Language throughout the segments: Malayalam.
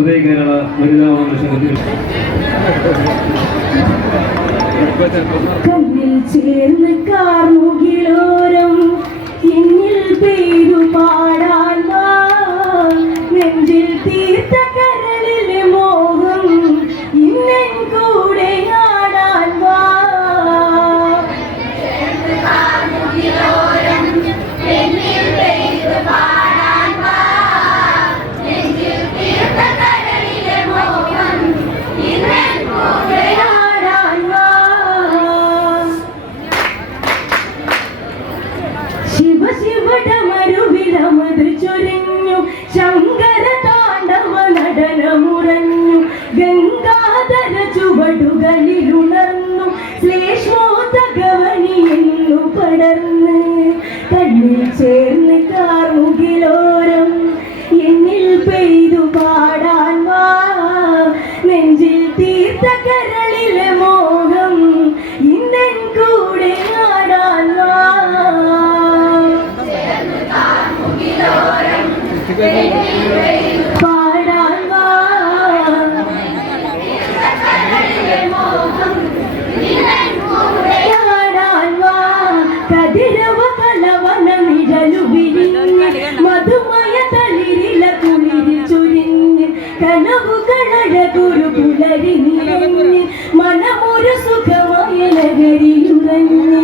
ഉദയ കേരള വനിതാ സംഘത്തിൽ കണ്ണിൽ ചേർന്ന് കാർമുകിലോരം എന്നിൽ പെയ്തു പാടാൻ നെഞ്ചിൽ തീർത്ത കരളിലെ മോഹം ഇന്നൻ കൂടെ ആടാൻ ശിവശിവടമരുവിലമത് ചൊരിഞ്ഞു ശങ്കര താണ്ഡവ നടനമുറഞ്ഞു ഗംഗാധര ചുവടുകളിലുണർന്നു ശ്ലേഷ്മോദകവനിയെന്നു പടർന്ന് കണ്ണിൽ ചേർന്ന് കാർമുകിലോരം എന്നിൽ പെയ്തു പാടാൻ വാ നെഞ്ചിൽ തീർത്ത കരളിലെ മോഹം ഇന്നൻ കൂടെ ആടാൻ വാ പാടാൻ വാ ആടാൻ വാ കതിരവ കലവനമിഴലു വിരിഞ്ഞ് മധുമയ തളിരില കുളിരി ചൊരിഞ്ഞ് കനവുകളഴകൊരു പുലരി നിറഞ്ഞ് മനമൊരു സുഖമായ ലഹരിയുറഞ്ഞ്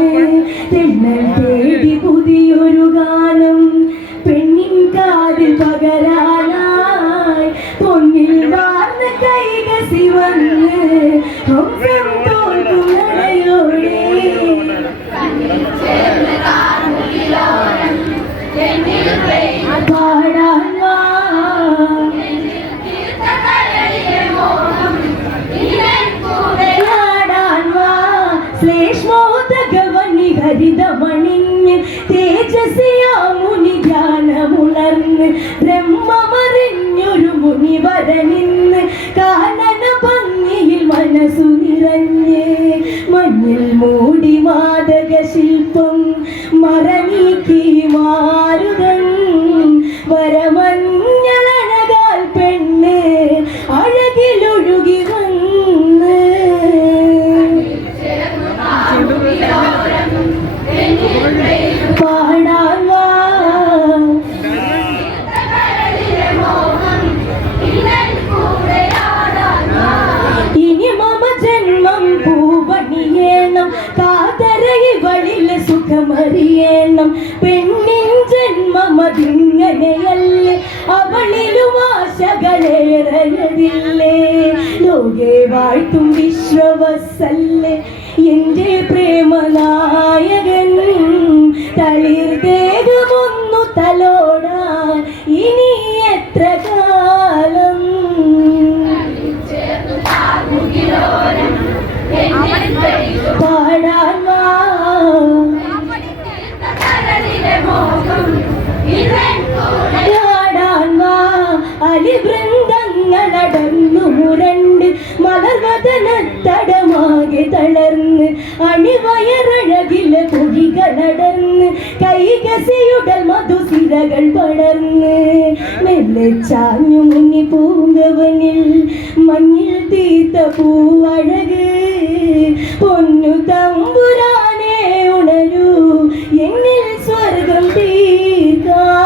തെന്നൽ തേടി പുതിയൊരു ഗാനം പെണ്ണിൻ കാതിൽ പകരാനായി പൊന്നിൽ വാർന്ന കൈകസി വന്ന് ഹംസം തോൽക്കും നടയോടെ പാടാൻ വാ പാടാൻ വാ ശ്ലേഷ്മോദകവനി ഹരിതമണിഞ്ഞ് തേജസിയാമുനി ധ്യാനമുണർന്ന് ബ്രഹ്മമറിഞ്ഞൊരു മുനിവരനിന്ന് കാനന ഭംഗിയിൽ മനസ്സു നിറഞ്ഞ് മഞ്ഞിൽ മൂടി മാതക ശില്പം മറനീക്കി മാരുതൻ വരമഞ്ഞളഴകാൽ പെണ്ണ് അഴകിലൊഴുകി വന്ന് പാടാൻ വാ ഇനി മമ ജന്മം പൂവണിയേണം കാതരയിവളിലെ സുഖമറിയേണം പെണ്ണിൻ ജന്മമതിങ്ങനെയല്ലേ അവളിലും ആശകളേറയതില്ലേ ലോകെ വാഴ്ത്തും വിശ്വവസല്ലേ എന്റെ പ്രേമനായകൻ തളിർ ദേഹമൊന്നു തലോടാൻ ഇനി എത്ര കാലം പാടാൻ വാ പാടാൻ വാ അലിവൃന്ദങ്ങളടർന്നു മുരണ്ട് മലർവദനത്തടമാകെ തളർന്ന് അണിവയറഴകിലെ പൊഴികളടർന്ന് കൈകസിയുടൽ മധുസിരകൾ പടർന്ന് മെല്ലെ ചാഞ്ഞു മുങ്ങി പൂങ്കവനിൽ മഞ്ഞിൽ തീർത്ത പൂവഴക് പൊന്നു തമ്പുരാനെ ഉണരൂ എന്നിൽ സ്വർഗം തീർക്കാം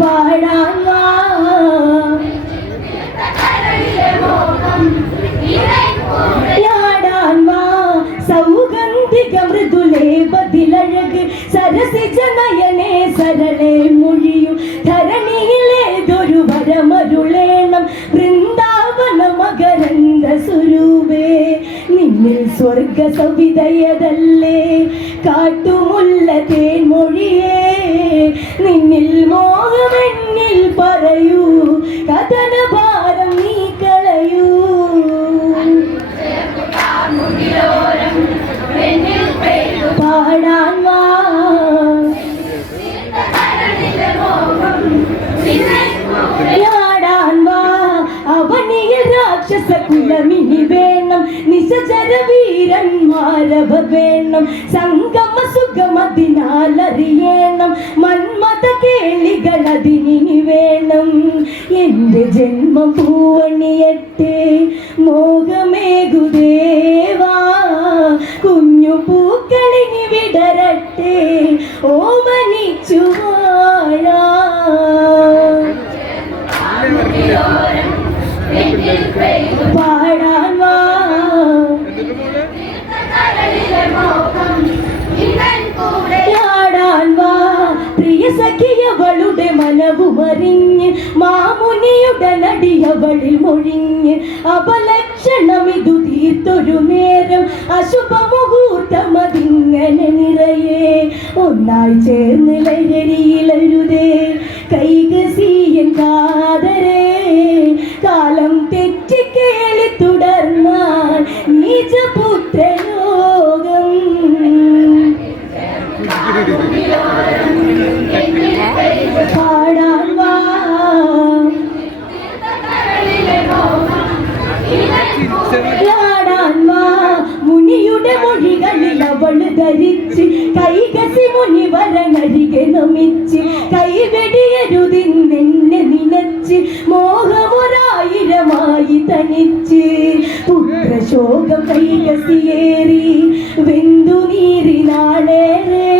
പാടാൻ വാ പാടാൻ വാ സൗഗന്ധിക മൃദുലേപതിലഴക് സരസിജ നയനേ സരളേ മൊഴിയും ധരണിയിലേതൊരു വരമരുളേണം വൃന്ദാവന മകരന്ദ സ്വരൂപേ നിന്നിൽ സ്വർഗ സവിതയതല്ലേ കാട്ടുമുല്ല തേൻമൊഴിയേ നിന്നിൽ മോഹമെന്നിൽ പറയൂ കഥന ഭാരം നീ കളയൂ പാടാൻ വാ പാടാൻ വാ അവനിയിൽ രാക്ഷസ കുലമിനി വേണം നിശചര വീരന്മാര നല്ലവർ വേണം സംഗമ സുഖമതിനാൽ അറിയണം മന്മത കേളികൾ അതിനി വേണം എൻ്റെ ജന്മം പൂവണിയട്ടെ മോഹമേകുദേവാ കുഞ്ഞു പൂക്കളിനി വിടരട്ടെ ഓമനിച്ചു വാഴാ പാടാൻ വാ പാടാൻ വാ പ്രിയ സഖിയവളുടെ മനവുമറിഞ്ഞ് മാമുനിയുടെ നടിയവളിൽ മൊഴിഞ്ഞ് അപലക്ഷണമിതു തീർത്തൊരു നേരം അശുഭ മുഹൂർത്തമതിങ്ങനെ നിറയെ ഒന്നായി ചേർന്ന് ലഹരിയിലരുതേ കൈകസീയൻ കാതരേ കാലം തെറ്റി കേളി തുടർന്നാൽ നീചപുത്രലോകം പാടാൻ വാ പാടാൻ വാ മുനിയുടെ മൊഴികളിൽ അവള് ധരിച്ച് കൈകസി മുനിവരനരികെ നമിച്ച് കൈവെടിയരുതിന്നെന്നെ നിനച്ച് മോഹമൊരായിരമായി തനിച്ച് പുത്രശോകം കൈകസിയേറി വെന്തു നീരിനാളേറെ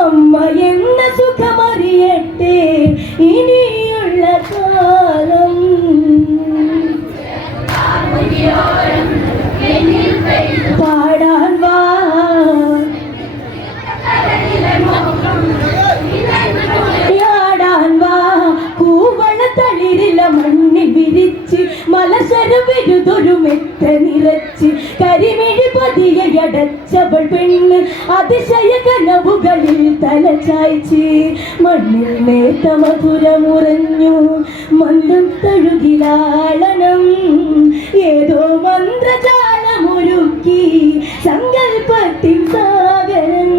അമ്മ എന്ന സുഖമറിയട്ടെ ഇനിയുള്ള കാലം പാടാൻ വാ പാടാൻ വാ കൂവള തളിരില മണ്ണിൽ വിരിച്ച് മലശരവിരുതൊരു മെത്ത നിറച്ച് കരിമിഴി പതിയെ അടച്ചവൾ പെണ്ണ് അതിശയ കനവുകളിൽ തലചായ്ച്ച് മണ്ണിൽ മേത്ത മധുരമുറഞ്ഞു മന്ദം തഴുകിലാളനം ഏതോ മന്ത്രജാലമൊരുക്കി സങ്കൽപ്പത്തിൻ സാഗരം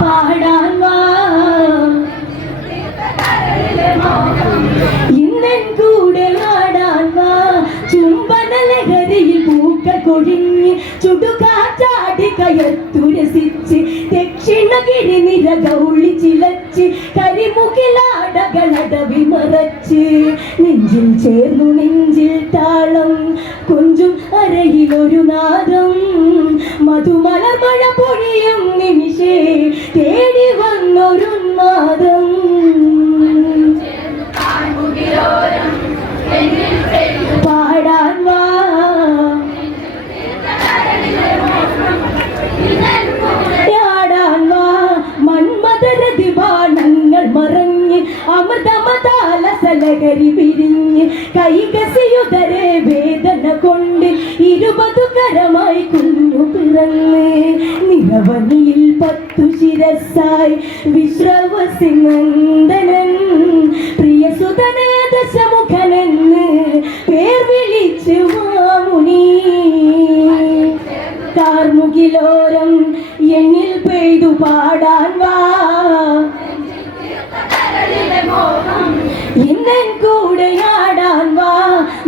പാടാൻ വാ ഇന്നൻ കൂടെ ആടാൻ വാ ചുംബന ലഹരിയിൽ പൂക്കൾ കൊഴിഞ്ഞ് ചുടുകാറ്റാടി കയത്തുരസിച്ച് ദക്ഷിണഗിരി നിര ഗൗളി ചിലച്ച് കരിമുകിലാടകളടവി മറച്ച് നെഞ്ചിൽ ചേർന്നു നെഞ്ചിൽ താളം കൊഞ്ചും അരയിലൊരു നാദം മധുമലർ മഴ പൊഴിയും നിമിഷേ തേടി വന്നൊരു നാദം പാടാൻ വാ പാടാൻ വാ മന്മദരതി ബാണങ്ങൾ മറഞ്ഞ് അമൃതമതാലസലകരി പിരിഞ്ഞ് കൈകസിയുതരെ വേദന കൊണ്ട് 20 കരമായി കുഞ്ഞു പിറന്ന് നിരവധിയിൽ 10 ശിരസായി വിശ്രവസിനന്ദനൻ പ്രിയസുതനെ ദശമുഖനെന്ന് പേർ വിളിച്ചു മാമുനി കാർമുകിലോരം എന്നിൽ പെയ്തു പാടാൻ വാ ഇന്നൻ കൂടെ ആടാൻ വാ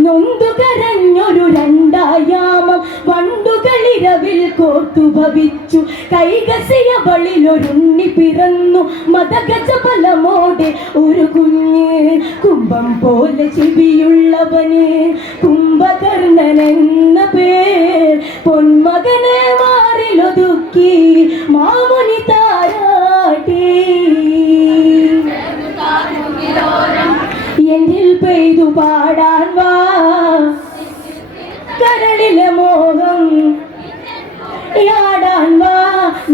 നൊന്തു കരഞ്ഞൊരു രണ്ടായാമം വണ്ടുകളിരവിൽ കോർത്തു ഭവിച്ചു കൈകസിയവളിലൊരുണ്ണി പിറന്നു മതഗജ ഫലമോടെ ഒരു കുഞ്ഞ് കുംഭം പോലെ ചെവിയുള്ളവന് കുംഭകർണൻ എന്ന പേർ പൊന്മകനെ മാറിലൊതുക്കി മാമുനി താരാട്ടി എന്നിൽ പെയ്തു പാടാൻ വാ കരളിലെ മോഹം യാടാൻ വാ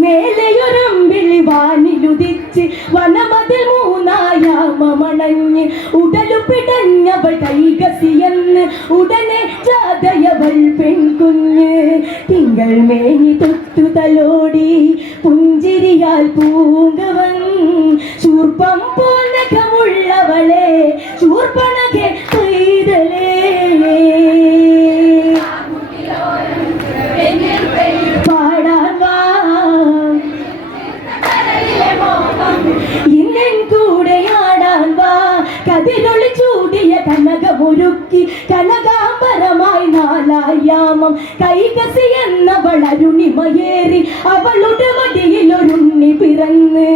മേലെയൊരമ്പിളി വാനിലുദിച്ച് വനമതിൽ 3 ഉടലു പിടഞ്ഞവൾ കൈകസിയെന്ന് ഉടനെ ജാതയവൾ പെൺകുഞ്ഞ് തിങ്കൾ മേനി തൊട്ടു തലോടി പുഞ്ചിരിയാൽ പൂങ്കവൻ ശൂർപ്പം പോലകമുള്ളവളെ ശൂർപ്പണകെ പെയ്തലേ പാടാൻ വാ ഇന്നൻ കൂടെ ആടാൻ വാ കതിരൊളി ചൂടിയ കനകമൊരുക്കി കനകാംബര നാലായാമം കൈകസി എന്നവൾ അരുണിമയേറി അവളുടെ മടിയിലൊരുണ്ണി പിറന്ന്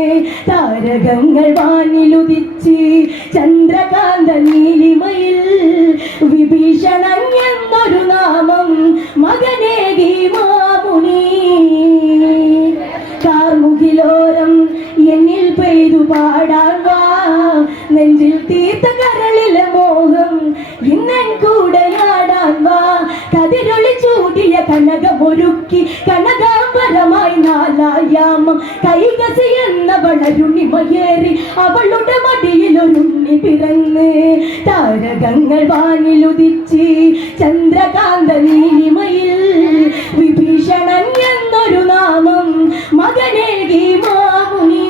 താരകങ്ങൾ വാനിലുദിച്ച് ചന്ദ്രകാന്ത നീലിമയിൽ വിഭീഷണൻ എന്നൊരു നാമം മകനേകി മാമുനി കാർമുകിലോരം എന്നിൽ പെയ്തു പാടാൻ വാ നെഞ്ചിൽ തീർത്ത കരളിലെ മോഹം ഇന്നൻ കൂടെയാടാൻ വാ കതിരൊളി ചൂടിയ കനകമൊരുക്കി കനകാംബരമായി നാലായാമം കൈകസി എന്നവൾ അരുണിമയേറി അവളുടെ മടിയിലൊരുണ്ണി പിറന്ന് താരകങ്ങൾ വാനിലുദിച്ച് ചന്ദ്രകാന്ത നീലിമയിൽ വിഭീഷണൻ എന്നൊരു നാമം മകനേകി മാമുനി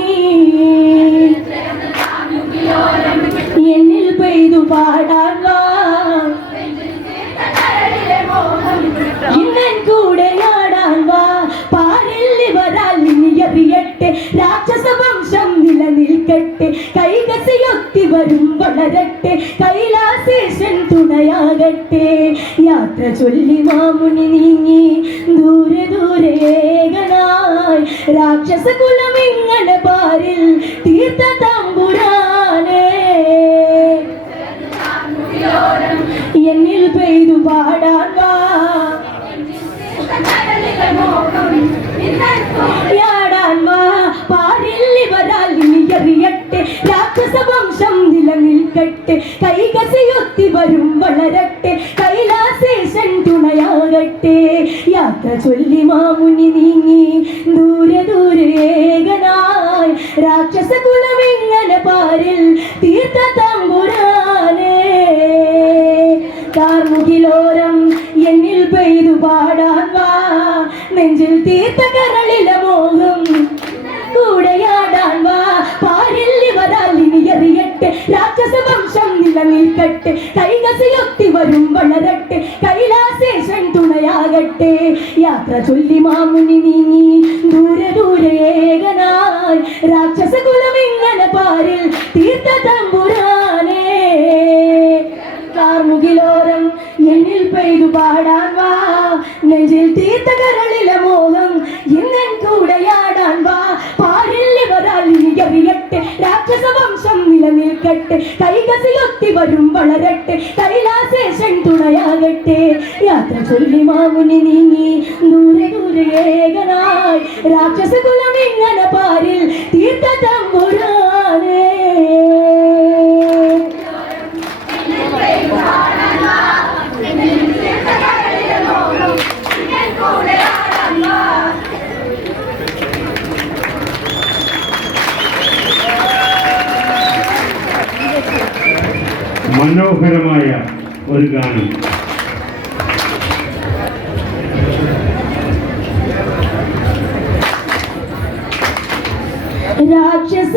എന്നിൽ പെയ്തു പാടാൻ വാ ഇന്നൻ കൂടെയാടാൻ വാ പാരിൽ ഇവരാൽ ഇനിയറിയട്ടെ രാക്ഷസ വംശം നിലനിൽക്കട്ടെ കൈകസിയൊത്തി വരും വളരട്ടെ കൈലാസേശൻ തുണയാകട്ടെ യാത്ര ചൊല്ലി മാമുനി നീങ്ങി ദൂരെ ദൂരെ ഏകനായി രാക്ഷസ കുലം ഇങ്ങനെ പാരിൽ തീർത്ത തമ്പുരാനേ എന്നിൽ പെയ്തു പാടാൻ വാ യാടാൻ വാ പാരിൽ ഇവരാൽ ഇനിയറിയട്ടെ രാക്ഷസ വംശം നിലനിൽക്കട്ടെ കൈകസിയൊത്തി വരും വളരട്ടെ കൈലാസേശൻ തുണയാകട്ടെ യാത്ര ചൊല്ലി മാമുനി നീങ്ങി ദൂരെ ദൂരെ ഏകനായി രാക്ഷസ കുലം ഇങ്ങനെ പാരിൽ തീർത്ത തമ്പുരാനേ കാർമുകിലോരം എന്നിൽ പെയ്തു പാടാൻ വാ നെഞ്ചിൽ തീർത്ത കരളിലെ മോഹം കൂടെയാടാൻ വാ പാരിൽ ഇവരാൽ ഇനിയറിയട്ടെ രാക്ഷസ വംശം നിലനിൽക്കട്ടെ കൈകസിയൊത്തി വരും വളരട്ടെ കൈലാസേശൻ തുണയാകട്ടെ യാത്ര ചൊല്ലി മാമുനി നീങ്ങി ദൂരെ ദൂരെ ഏകനായി രാക്ഷസ കുലം ഇങ്ങനെ പാരിൽ തീർത്ത തമ്പുരാനേ കാർമുകിലോരം എന്നിൽ പെയ്തു പാടാൻ വാ നെഞ്ചിൽ തീർത്ത കരളിലെ മോഹം ഇന്നൻ കൂടെയാടാൻ വാ പാരിൽ ഇവരാൽ ഇനിയറിയട്ടെ രാക്ഷസ വംശം നിലനിൽക്കട്ടെ കൈകസിയൊത്തി വരും വളരട്ടെ കൈലാസേശൻ തുണയാകട്ടെ യാത്ര ചൊല്ലി മാമുനി നീങ്ങി ദൂരെ ദൂരെ ഏകനായി രാക്ഷസ കുലം ഇങ്ങനെ പാരിൽ തീർത്ത തമ്പുരാനേ മനോഹരമായ ഒരു ഗാനം. രാക്ഷസ